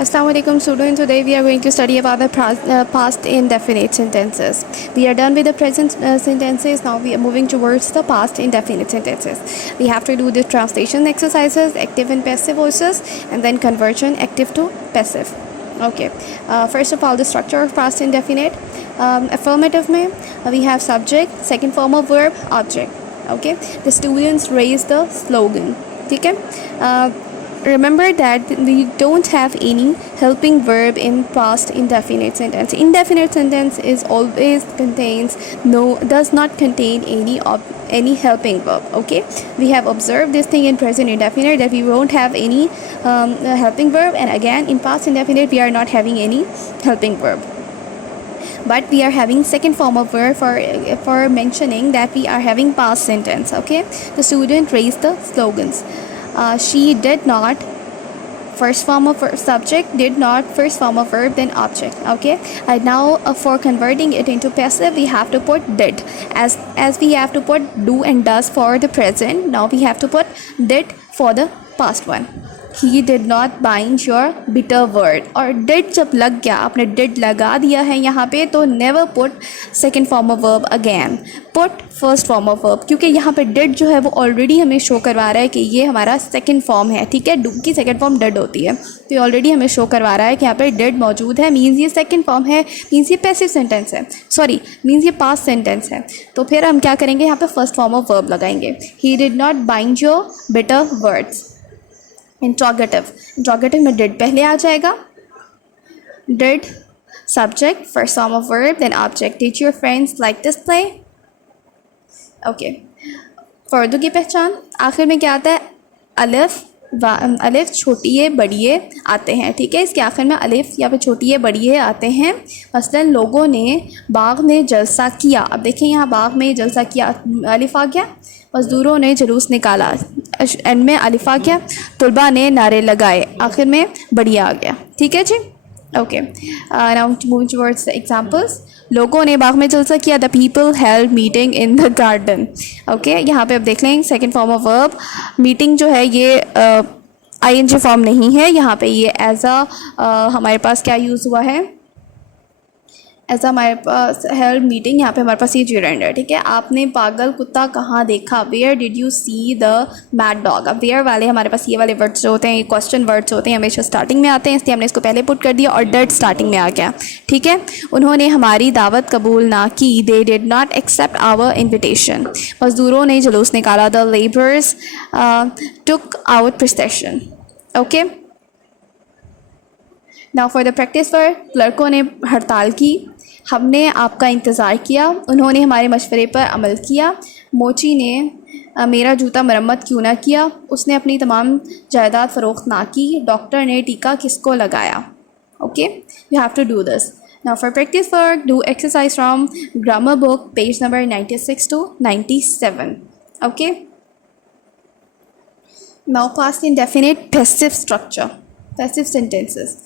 Assalamualaikum students. Today we are going to study about the past indefinite sentences. We are done with the present sentences. Now we are moving towards the past indefinite sentences. We have to do the translation exercises, active and passive voices, and then conversion active to passive. Okay. First of all, the structure of past indefinite. Affirmative में we have subject, second form of verb, object. Okay. The students raise the slogan. ठीक है. Remember that we don't have any helping verb in past indefinite sentence. Indefinite sentence is always does not contain any helping verb. Okay, we have observed this thing in present indefinite that we won't have any helping verb, and again in past indefinite we are not having any helping verb. But we are having second form of verb for mentioning that we are having past sentence. Okay, the student raised the slogans. She did not, first form of subject, did not, first form of verb, then object. Okay, and now for converting it into passive we have to put did, as we have to put do and does for the present. Now we have to put did for the past one. He did not bind your bitter word. और did जब लग गया, आपने did लगा दिया है यहाँ पे, तो never put second form of verb again, put first form of verb, क्योंकि यहाँ पे did जो है वो ऑलरेडी हमें शो करवा रहा है कि ये हमारा second form है. ठीक है, do की second form did होती है, तो ये ऑलरेडी हमें शो करवा रहा है कि यहाँ पे did मौजूद है, मीन्स ये second form है, मीन्स ये passive sentence है, सॉरी मीन्स ये past sentence है. तो फिर हम क्या करेंगे, यहाँ पे first form of verb लगाएंगे. He did not bind your bitter words. Interrogative में डिड पहले आ जाएगा. Did subject, first form of verb, then object. Did your friends like this play. Okay, फर्दू की पहचान आखिर में क्या आता है, अलिफ छोटी बड़ी आते हैं. ठीक है, इसके आखिर में अलिफ या फिर छोटी बड़ी आते हैं. मसलन लोगों ने बाग में जलसा किया. अब देखें यहाँ बाग में जलसा किया, अलिफ आ गया. मज़दूरों ने जुलूस निकाला, एंड में अलिफ आ गया. तुलबा ने नारे लगाए, आखिर में बढ़िया आ गया. ठीक है जी. Okay, now moving towards the examples. लोगों ने बाग में जलसा किया. The people held meeting in the garden. Okay, यहाँ पे अब देख लें second form of verb. Meeting जो है ये आईएनजी फॉर्म नहीं है, यहाँ पे ये एज हमारे पास क्या यूज़ हुआ है, ऐसा हमारे पास हेल्ड मीटिंग. यहाँ पे हमारे पास ये जेरेंड है. ठीक है, आपने पागल कुत्ता कहाँ देखा, where did you see the mad dog. अब वेयर वाले हमारे पास ये वाले वर्ड्स जो होते हैं, ये क्वेश्चन वर्ड्स होते हैं, हमेशा स्टार्टिंग में आते हैं, इसलिए हमने इसको पहले पुट कर दिया और डेट स्टार्टिंग में आ गया. ठीक है, उन्होंने हमारी दावत कबूल ना की. They did not accept our invitation. मज़दूरों ने जुलूस निकाला. The labourers took out procession. Okay, now for the practice word. लड़कों ने हड़ताल की. हमने आपका इंतज़ार किया. उन्होंने हमारे मशवरे पर अमल किया. मोची ने मेरा जूता मरम्मत क्यों ना किया. उसने अपनी तमाम जायदाद फ़रोख्त ना की. डॉक्टर ने टीका किसको लगाया. Okay, you have to do this. Now for practice work, do exercise from grammar book, page number 96 to 97. Okay, now past indefinite passive structure, passive sentences.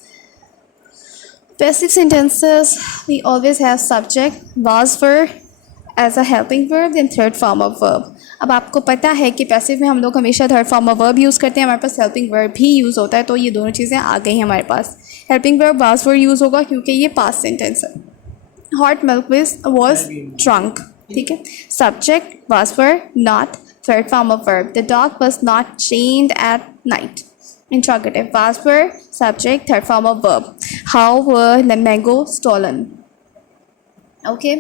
Passive sentences, we always have subject, was verb as a helping verb, then third form of verb. अब आपको पता है कि पैसिव में हम लोग हमेशा third form of verb use करते हैं, हमारे पास हेल्पिंग वर्ब भी यूज़ होता है, तो ये दोनों चीज़ें आ गई हैं हमारे पास. Helping verb was verb use होगा क्योंकि ये पास्ट सेंटेंस है. Hot milk was drunk. ठीक है, subject was verb, not, third form of verb. The dog was not chained at night. Interrogative, was verb, subject, third form of verb. How were the mango stolen? Okay.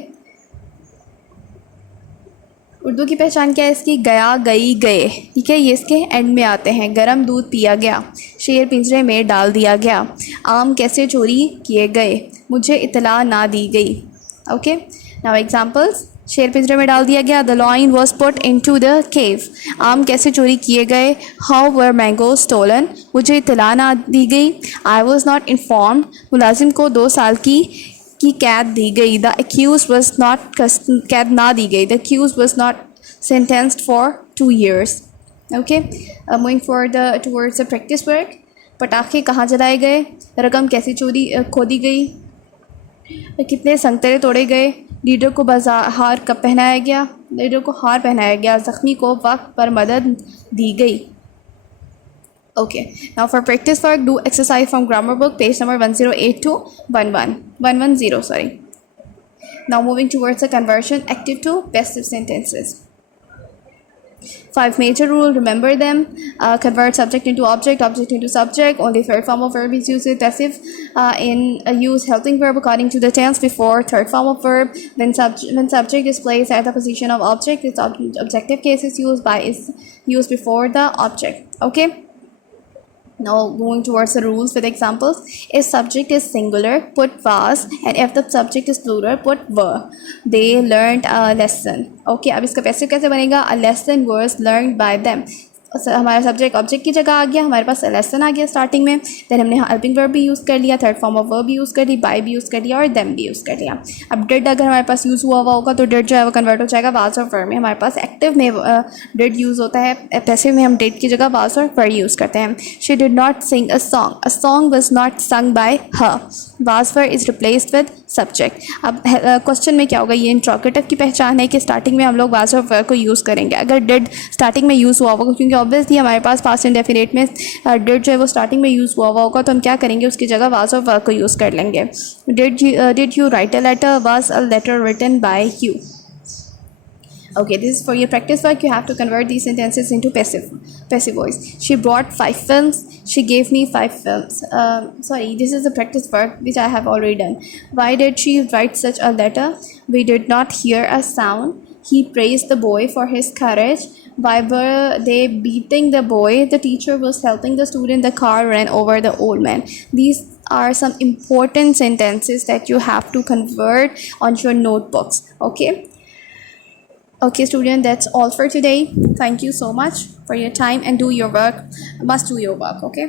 Urdu की पहचान क्या है इसकी, गया, गई, गए. ठीक है, ये इसके एंड में आते हैं. गरम दूध पिया गया. शेर पिंजरे में डाल दिया गया. आम कैसे चोरी किए गए, मुझे इतला ना दी गई. Okay, now examples. शेर पिंजरे में डाल दिया गया. The lion was put into the cave. आम कैसे चोरी किए गए. हाउ वर मैंगो स्टोलन, मुझे इतला ना दी गई. आई वॉज नॉट इन्फॉर्म्ड, मुलाजिम को 2 साल की कैद दी गई. द एक्यूज वॉज नॉट, कैद ना दी गई. The accused was not sentenced for 2 years. Okay, moving for the towards the practice work. पटाखे कहाँ जलाए गए. रकम कैसे खोदी गई. कितने संतरे तोड़े गए. लीडर को हार कब पहनाया गया. लीडर को हार पहनाया गया. ज़ख्मी को वक्त पर मदद दी गई. Okay, now for practice work, do exercise from grammar book, page number 108 to 110, sorry. Now moving towards the conversion, active to passive sentences. 5 major rule, remember them. Convert subject into object, object into subject. Only third form of verb is used with passive. Use helping verb according to the tense before third form of verb. When subject is placed at the position of object, its objective case is used before the object. Okay. Now moving towards the rules with examples. If subject is singular, put was, and if the subject is plural, put were. They learned a lesson. Okay, अब इसका पैसिव कैसे बनेगा? A lesson was learned by them. हमारा subject object की जगह आ गया, हमारे पास लेसन आ गया स्टार्टिंग में, देन हमने हेल्पिंग वर्ब भी यूज़ कर लिया, थर्ड फॉर्म ऑफ वर्ब भी यूज़ कर ली, बाय भी यूज़ कर लिया और देम भी यूज़ कर लिया. अब डिड अगर हमारे पास यूज़ हुआ होगा तो डिड जो है वो कन्वर्ट हो जाएगा वाज और वर में. हमारे पास एक्टिव में डिड यूज़ होता है, पैसिव में हम डिड की जगह वाज और वर यूज़ करते हैं. She did not sing a song was not sung by her. Was were is replaced with subject. अब क्वेश्चन में क्या होगा, ये इंट्रोगेटिव की पहचान है कि स्टार्टिंग में हम लोग वाज और वर को यूज़ करेंगे. अगर डिड स्टार्टिंग में यूज़ हुआ होगा, क्योंकि ऑब्वियसली हमारे पास पास्ट इंडेफिनिट में डिड जो है वो स्टार्टिंग में यूज़ हुआ होगा, तो हम क्या करेंगे, उसकी जगह वाज और वर को यूज़ कर लेंगे. Did you write a letter, was a letter written by you. Okay, this is for your practice work. You have to convert these sentences into passive voice. She brought 5 films. She gave me 5 films. Sorry, this is the practice work which I have already done. Why did she write such a letter? We did not hear a sound. He praised the boy for his courage. Why were they beating the boy? The teacher was helping the student. The car ran over the old man. These are some important sentences that you have to convert on your notebooks. Okay, student, that's all for today. Thank you so much for your time, and do your work. Must do your work, okay?